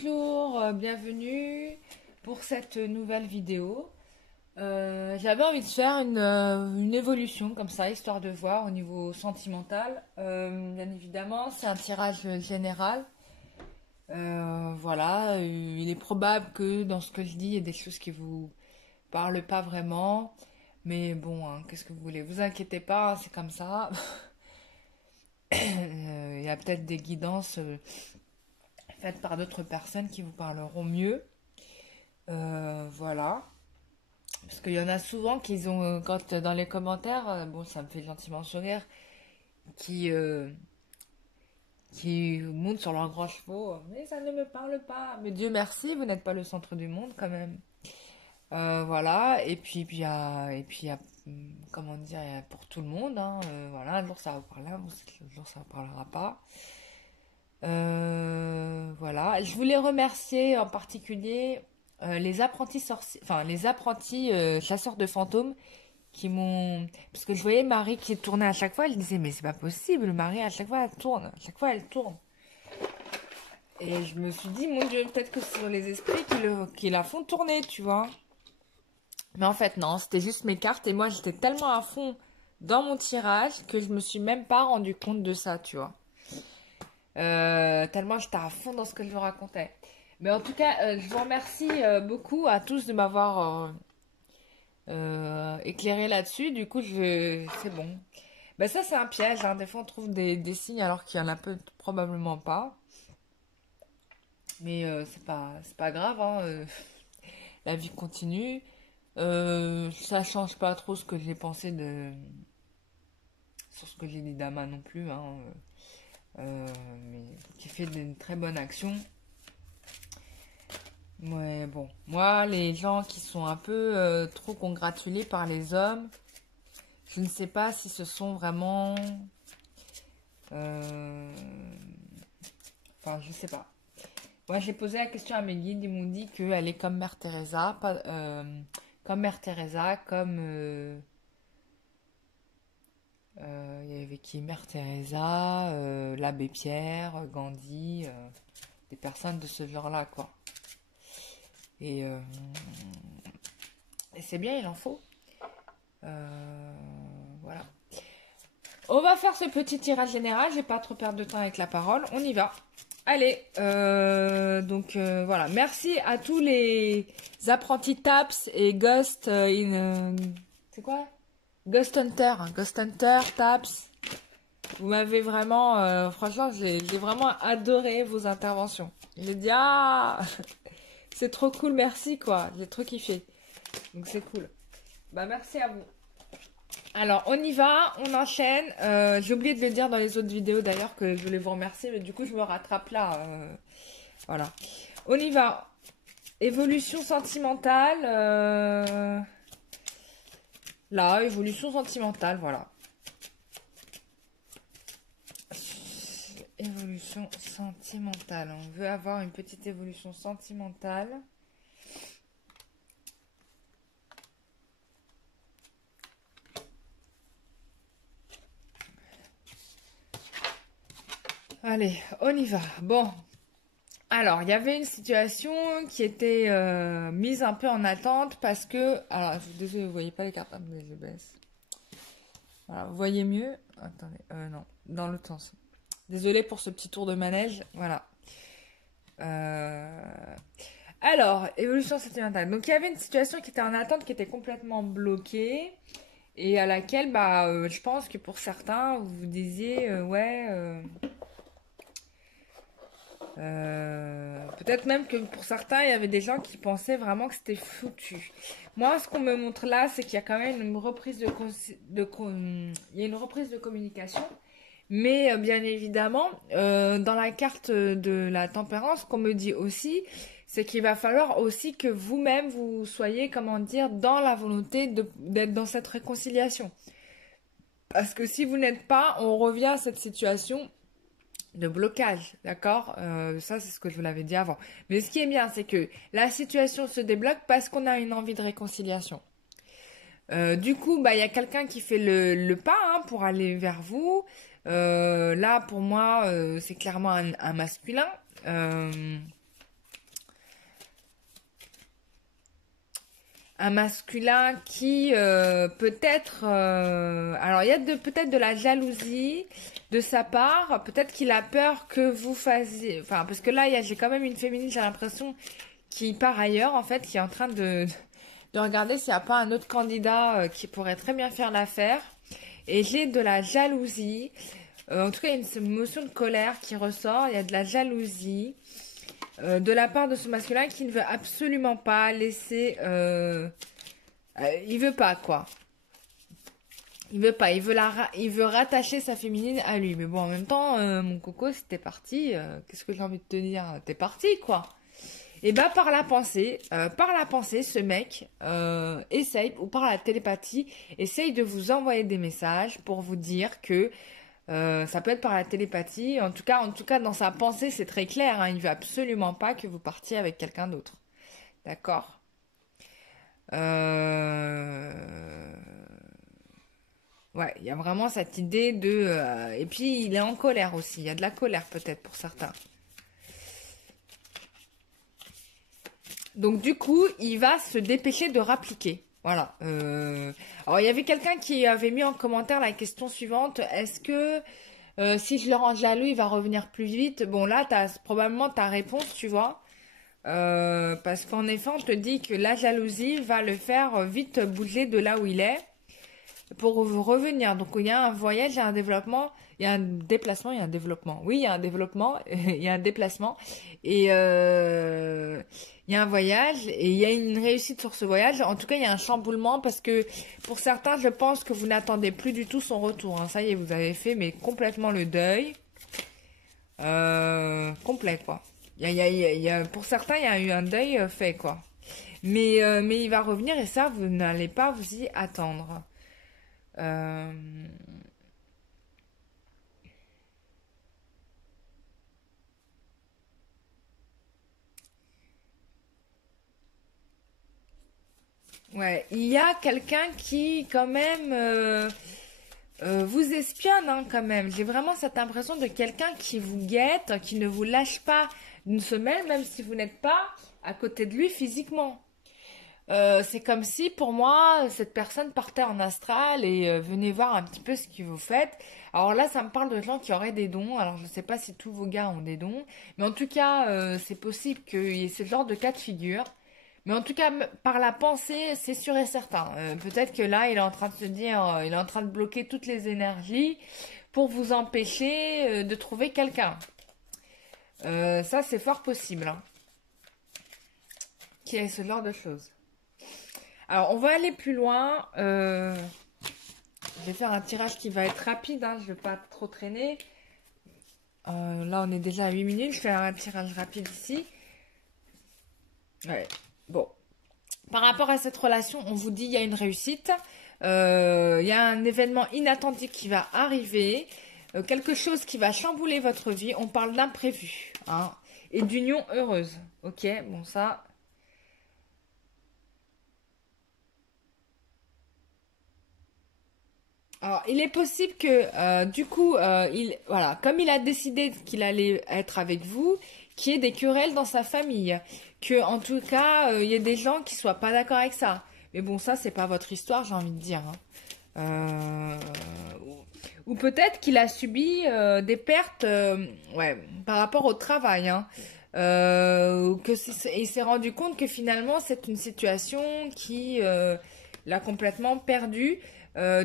Bonjour, bienvenue pour cette nouvelle vidéo. J'avais envie de faire une évolution comme ça, histoire de voir au niveau sentimental. Bien évidemment, c'est un tirage général. Voilà, il est probable que dans ce que je dis, il y ait des choses qui vous parlent pas vraiment. Mais bon, hein, qu'est-ce que vous voulez? Vous inquiétez pas, c'est comme ça. Il y a peut-être des guidances faites par d'autres personnes qui vous parleront mieux. Voilà. Parce qu'il y en a souvent qui ont, quand dans les commentaires, bon, ça me fait gentiment sourire, qui, euh, qui montent sur leurs grands chevaux. Mais ça ne me parle pas. Mais Dieu merci, vous n'êtes pas le centre du monde quand même. Voilà. Et puis, il y a, comment dire, il y a pour tout le monde. Hein, voilà, un jour ça va vous parler, un jour ça ne vous parlera pas. Voilà. Je voulais remercier en particulier les apprentis sorciers, enfin les apprentis chasseurs de fantômes qui m'ont, parce que je voyais Marie qui tournait à chaque fois, je disais mais c'est pas possible, Marie à chaque fois elle tourne, à chaque fois elle tourne. Et je me suis dit mon Dieu, peut-être que ce sont les esprits qui la font tourner, tu vois. Mais en fait non, c'était juste mes cartes et moi j'étais tellement à fond dans mon tirage que je me suis même pas rendu compte de ça, tu vois. Tellement j'étais à fond dans ce que je vous racontais. Mais en tout cas, je vous remercie beaucoup à tous de m'avoir éclairé là-dessus. Du coup, c'est bon. Ben ça, c'est un piège. Hein. Des fois, on trouve des signes alors qu'il y en a probablement pas. Mais c'est pas grave. Hein. La vie continue. Ça change pas trop ce que j'ai pensé sur ce que j'ai dit d'Ama non plus. Hein. Mais qui fait d'une très bonne action. Ouais, bon. Moi, les gens qui sont un peu trop congratulés par les hommes, je ne sais pas si ce sont vraiment... Enfin, je sais pas. Moi, j'ai posé la question à mes guides, ils m'ont dit qu'elle est comme Mère Teresa, pas, comme Mère Teresa, comme... il y avait qui? Mère Teresa, l'abbé Pierre, Gandhi, des personnes de ce genre-là, quoi. Et, euh, et c'est bien, il en faut. Voilà. On va faire ce petit tirage général. Je vais pas trop perdre de temps avec la parole. On y va. Allez. Voilà. Merci à tous les apprentis TAPS et Ghost c'est quoi? Ghost Hunter. Ghost Hunter, TAPS. Vous m'avez vraiment... franchement, j'ai vraiment adoré vos interventions. J'ai dit, ah c'est trop cool, merci, quoi. J'ai trop kiffé. Donc, c'est cool. Bah, merci à vous. Alors, on y va, on enchaîne. J'ai oublié de le dire dans les autres vidéos d'ailleurs que je voulais vous remercier, mais du coup, je me rattrape là. Voilà. On y va. Évolution sentimentale. Là, évolution sentimentale, voilà. Évolution sentimentale. On veut avoir une petite évolution sentimentale. Allez, on y va. Bon. Alors, il y avait une situation qui était mise un peu en attente parce que... Alors, je suis désolée, vous voyez pas les cartes, mais je baisse. Voilà, vous voyez mieux? Attendez, non, dans l'autre sens. Désolée pour ce petit tour de manège, voilà. Alors, évolution sentimentale. Donc, il y avait une situation qui était en attente, qui était complètement bloquée et à laquelle, je pense que pour certains, vous vous disiez, ouais... peut-être même que pour certains, il y avait des gens qui pensaient vraiment que c'était foutu. Moi, ce qu'on me montre là, c'est qu'il y a quand même une reprise il y a une reprise de communication. Mais bien évidemment, dans la carte de la tempérance, qu'on me dit aussi, c'est qu'il va falloir aussi que vous-même, vous soyez, comment dire, dans la volonté d'être dans cette réconciliation. Parce que si vous n'êtes pas, on revient à cette situation de blocage, d'accord. Ça, c'est ce que je vous l'avais dit avant. Mais ce qui est bien, c'est que la situation se débloque parce qu'on a une envie de réconciliation. Du coup, il y a quelqu'un qui fait le pas hein, pour aller vers vous. Là, pour moi, c'est clairement un masculin. un masculin qui peut-être... alors, il y a peut-être de la jalousie de sa part. Peut-être qu'il a peur que vous fassiez... Enfin, parce que là, j'ai quand même une féminine, j'ai l'impression, qui part ailleurs, en fait, qui est en train de regarder s'il n'y a pas un autre candidat qui pourrait très bien faire l'affaire. Et j'ai de la jalousie. En tout cas, il y a une émotion de colère qui ressort. Il y a de la jalousie de la part de ce masculin qui ne veut absolument pas laisser... il veut pas, quoi. Il veut pas. Il veut rattacher sa féminine à lui. Mais bon, en même temps, mon coco, si t'es parti, qu'est-ce que j'ai envie de te dire? T'es parti, quoi. Et bah, par la pensée, ce mec essaye, ou par la télépathie, essaye de vous envoyer des messages pour vous dire que ça peut être par la télépathie. En tout cas, dans sa pensée, c'est très clair. Hein, il veut absolument pas que vous partiez avec quelqu'un d'autre. D'accord. Ouais, il y a vraiment cette idée de... et puis, il est en colère aussi. Il y a de la colère peut-être pour certains. Donc, du coup, il va se dépêcher de rappliquer. Voilà. Alors, il y avait quelqu'un qui avait mis en commentaire la question suivante. Est-ce que si je le rends jaloux, il va revenir plus vite? Bon, là, tu as probablement ta réponse, tu vois. Parce qu'en effet, on te dit que la jalousie va le faire vite bouger de là où il est pour revenir. Donc, il y a un voyage, il y a un développement, il y a un déplacement, il y a un développement. Oui, il y a un développement, il y a un déplacement. Et il y a un voyage et il y a une réussite sur ce voyage. En tout cas, il y a un chamboulement parce que pour certains, je pense que vous n'attendez plus du tout son retour. Hein. Ça y est, vous avez fait mais complètement le deuil. Complet, quoi. Pour certains, il y a eu un deuil fait, quoi. Mais il va revenir et ça, vous n'allez pas vous y attendre. Ouais, il y a quelqu'un qui, quand même, vous espionne, hein, quand même. J'ai vraiment cette impression de quelqu'un qui vous guette, qui ne vous lâche pas d'une semelle, même si vous n'êtes pas à côté de lui physiquement. C'est comme si, pour moi, cette personne partait en astral et venait voir un petit peu ce que vous faites. Alors là, ça me parle de gens qui auraient des dons. Alors, je ne sais pas si tous vos gars ont des dons. Mais en tout cas, c'est possible qu'il y ait ce genre de cas de figure. Mais en tout cas, par la pensée, c'est sûr et certain. Peut-être que là, il est en train de se dire, il est en train de bloquer toutes les énergies pour vous empêcher de trouver quelqu'un. Ça, c'est fort possible. Hein, qu'il y ait ce genre de choses. Alors, on va aller plus loin. Je vais faire un tirage qui va être rapide. Hein, je ne vais pas trop traîner. Là, on est déjà à 8 minutes. Je fais un tirage rapide ici. Ouais. Bon. Par rapport à cette relation, on vous dit il y a une réussite. Il y a un événement inattendu qui va arriver. Quelque chose qui va chambouler votre vie. On parle d'imprévu. Hein, et d'union heureuse. Ok, bon ça... Alors, il est possible que, du coup, voilà, comme il a décidé qu'il allait être avec vous, qu'il y ait des querelles dans sa famille, que, en tout cas, il y ait des gens qui soient pas d'accord avec ça. Mais bon, ça, c'est pas votre histoire, j'ai envie de dire. Hein. Ou peut-être qu'il a subi des pertes, ouais, par rapport au travail. Hein. Il s'est rendu compte que finalement, c'est une situation qui l'a complètement perdu.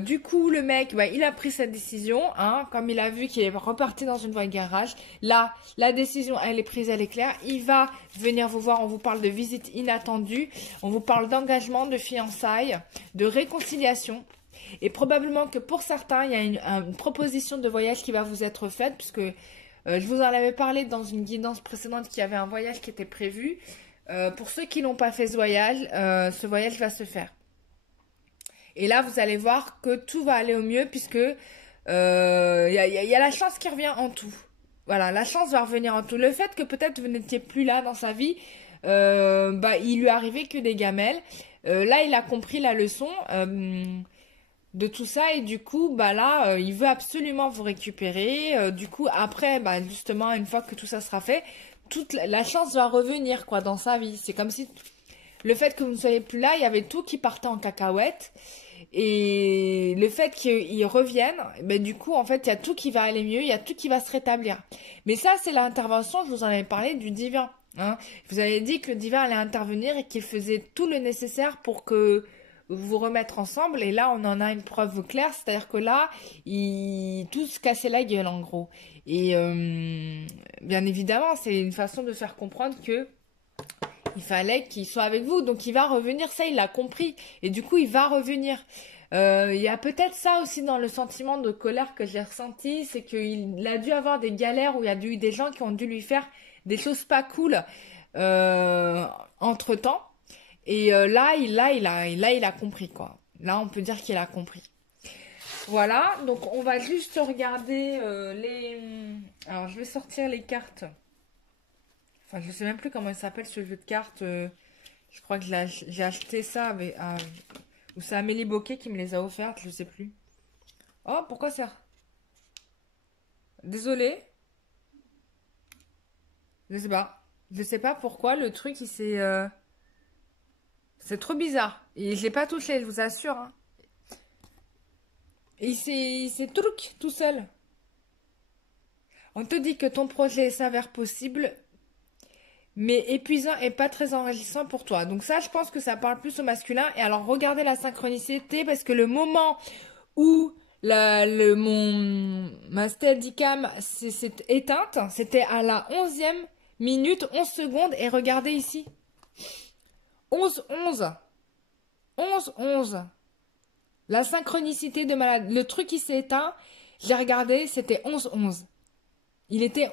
Du coup, le mec, bah, il a pris sa décision, hein, comme il a vu qu'il est reparti dans une voie de garage. Là, la décision, elle est prise, elle est claire. Il va venir vous voir, on vous parle de visite inattendue, on vous parle d'engagement, de fiançailles, de réconciliation. Et probablement que pour certains, il y a une proposition de voyage qui va vous être faite, puisque je vous en avais parlé dans une guidance précédente qu'il y avait un voyage qui était prévu. Pour ceux qui n'ont pas fait ce voyage va se faire. Et là, vous allez voir que tout va aller au mieux puisque y a la chance qui revient en tout. Voilà, la chance va revenir en tout. Le fait que peut-être vous n'étiez plus là dans sa vie, bah, il lui arrivait que des gamelles. Là, il a compris la leçon de tout ça et du coup, bah là, il veut absolument vous récupérer. Du coup, après, bah justement, une fois que tout ça sera fait, toute la chance va revenir quoi dans sa vie. C'est comme si le fait que vous ne soyez plus là, il y avait tout qui partait en cacahuète. Et le fait qu'ils reviennent, ben du coup, en fait, il y a tout qui va aller mieux, il y a tout qui va se rétablir. Mais ça, c'est l'intervention, je vous en avais parlé, du divin. Hein. Vous avez dit que le divin allait intervenir et qu'il faisait tout le nécessaire pour que vous vous remettre ensemble. Et là, on en a une preuve claire, c'est-à-dire que là, ils tous se cassaient la gueule, en gros. Et bien évidemment, c'est une façon de faire comprendre que il fallait qu'il soit avec vous, donc il va revenir, ça il l'a compris, et du coup il va revenir. Il y a peut-être ça aussi dans le sentiment de colère que j'ai ressenti, c'est qu'il a dû avoir des galères où il y a eu des gens qui ont dû lui faire des choses pas cool entre-temps, et là il a compris quoi. Là on peut dire qu'il a compris. Voilà, donc on va juste regarder les... Alors je vais sortir les cartes. Enfin, je sais même plus comment il s'appelle ce jeu de cartes. Je crois que j'ai acheté ça avec... ou c'est Amélie Bocquet qui me les a offertes, je sais plus. Oh, pourquoi ça? Désolée. Je sais pas. Je sais pas pourquoi le truc, il s'est... C'est trop bizarre. Et je l'ai pas touché, je vous assure. Hein. Et il s'est truc tout seul. On te dit que ton projet s'avère possible, mais épuisant et pas très enrichissant pour toi. Donc ça, je pense que ça parle plus au masculin. Et alors, regardez la synchronicité, parce que le moment où ma steadicam s'est éteinte, c'était à la 11e minute, 11 secondes. Et regardez ici. 11-11. 11-11. La synchronicité de le truc qui s'est éteint, j'ai regardé, c'était 11-11. Il était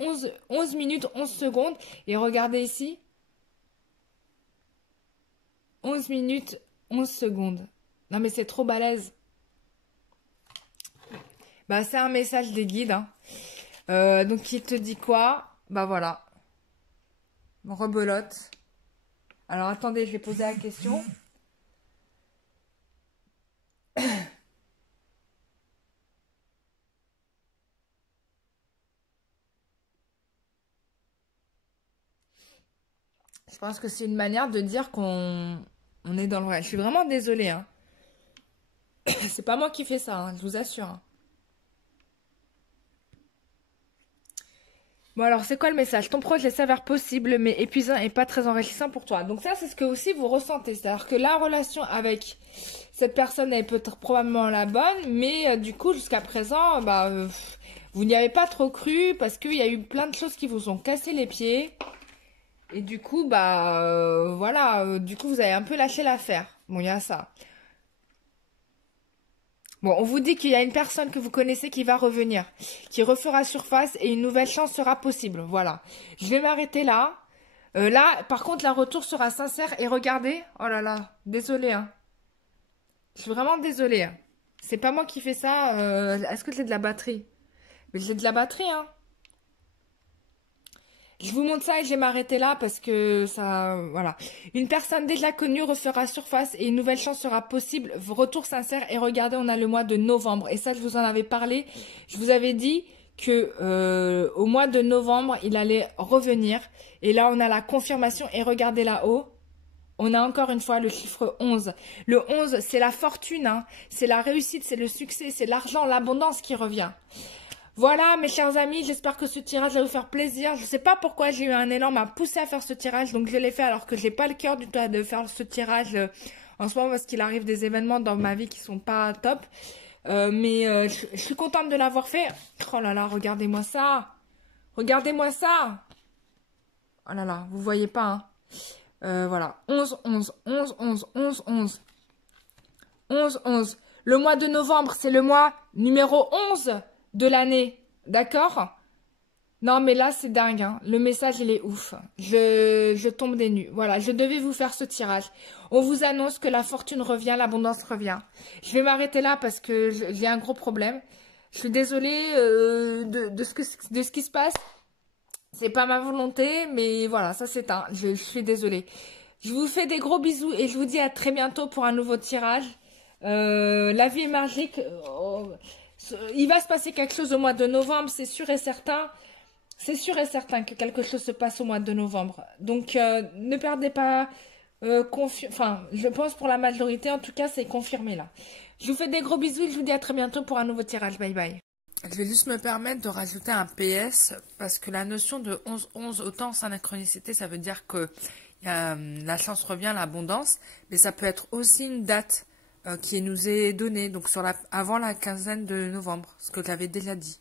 11 minutes, 11 secondes. Et regardez ici. 11 minutes, 11 secondes. Non mais c'est trop balèze. Bah c'est un message des guides. Hein. Donc il te dit quoi? Bah voilà. Rebelote. Alors attendez, je vais poser la question. Je pense que c'est une manière de dire qu'on est dans le vrai. Je suis vraiment désolée. Hein. C'est pas moi qui fais ça, hein, je vous assure. Hein. Bon alors, c'est quoi le message? Ton projet s'avère possible, mais épuisant et pas très enrichissant pour toi. Donc ça, c'est ce que aussi vous ressentez. C'est-à-dire que la relation avec cette personne est peut-être probablement la bonne, mais du coup, jusqu'à présent, vous n'y avez pas trop cru parce qu'il y a eu plein de choses qui vous ont cassé les pieds. Et du coup, voilà, du coup, vous avez un peu lâché l'affaire. Bon, il y a ça. Bon, on vous dit qu'il y a une personne que vous connaissez qui va revenir, qui refera surface et une nouvelle chance sera possible. Voilà. Je vais m'arrêter là. Là, par contre, la retour sera sincère et regardez. Oh là là, désolée. Hein. Je suis vraiment désolée. Hein. C'est pas moi qui fais ça. Est-ce que j'ai de la batterie? Mais j'ai de la batterie, hein. Je vous montre ça et je vais m'arrêter là parce que ça... Voilà. Une personne déjà connue refera surface et une nouvelle chance sera possible. Retour sincère et regardez, on a le mois de novembre. Et ça, je vous en avais parlé. Je vous avais dit que au mois de novembre, il allait revenir. Et là, on a la confirmation. Et regardez là-haut. On a encore une fois le chiffre 11. Le 11, c'est la fortune. Hein. C'est la réussite, c'est le succès, c'est l'argent, l'abondance qui revient. Voilà mes chers amis, j'espère que ce tirage va vous faire plaisir. Je ne sais pas pourquoi j'ai eu un élan m'a poussé à faire ce tirage, donc je l'ai fait alors que j'ai pas le cœur du tout de faire ce tirage en ce moment parce qu'il arrive des événements dans ma vie qui sont pas top. Mais je suis contente de l'avoir fait. Oh là là, regardez-moi ça. Regardez-moi ça. Oh là là, vous voyez pas. Hein. Voilà, 11, 11, 11, 11, 11, 11. 11, 11. Le mois de novembre, c'est le mois numéro 11 de l'année. D'accord? Non, mais là, c'est dingue. Hein. Le message, il est ouf. Je tombe des nues. Voilà, je devais vous faire ce tirage. On vous annonce que la fortune revient, l'abondance revient. Je vais m'arrêter là parce que j'ai un gros problème. Je suis désolée de ce qui se passe. C'est pas ma volonté, mais voilà, ça s'éteint. Je suis désolée. Je vous fais des gros bisous et je vous dis à très bientôt pour un nouveau tirage. La vie est magique. Il va se passer quelque chose au mois de novembre, c'est sûr et certain. C'est sûr et certain que quelque chose se passe au mois de novembre. Donc, ne perdez pas Enfin, je pense pour la majorité, en tout cas, c'est confirmé là. Je vous fais des gros bisous et je vous dis à très bientôt pour un nouveau tirage. Bye bye. Je vais juste me permettre de rajouter un PS parce que la notion de 11-11, autant en synchronicité, ça veut dire que la chance revient, l'abondance, mais ça peut être aussi une date qui nous est donnée, donc avant la quinzaine de novembre, ce que j'avais déjà dit.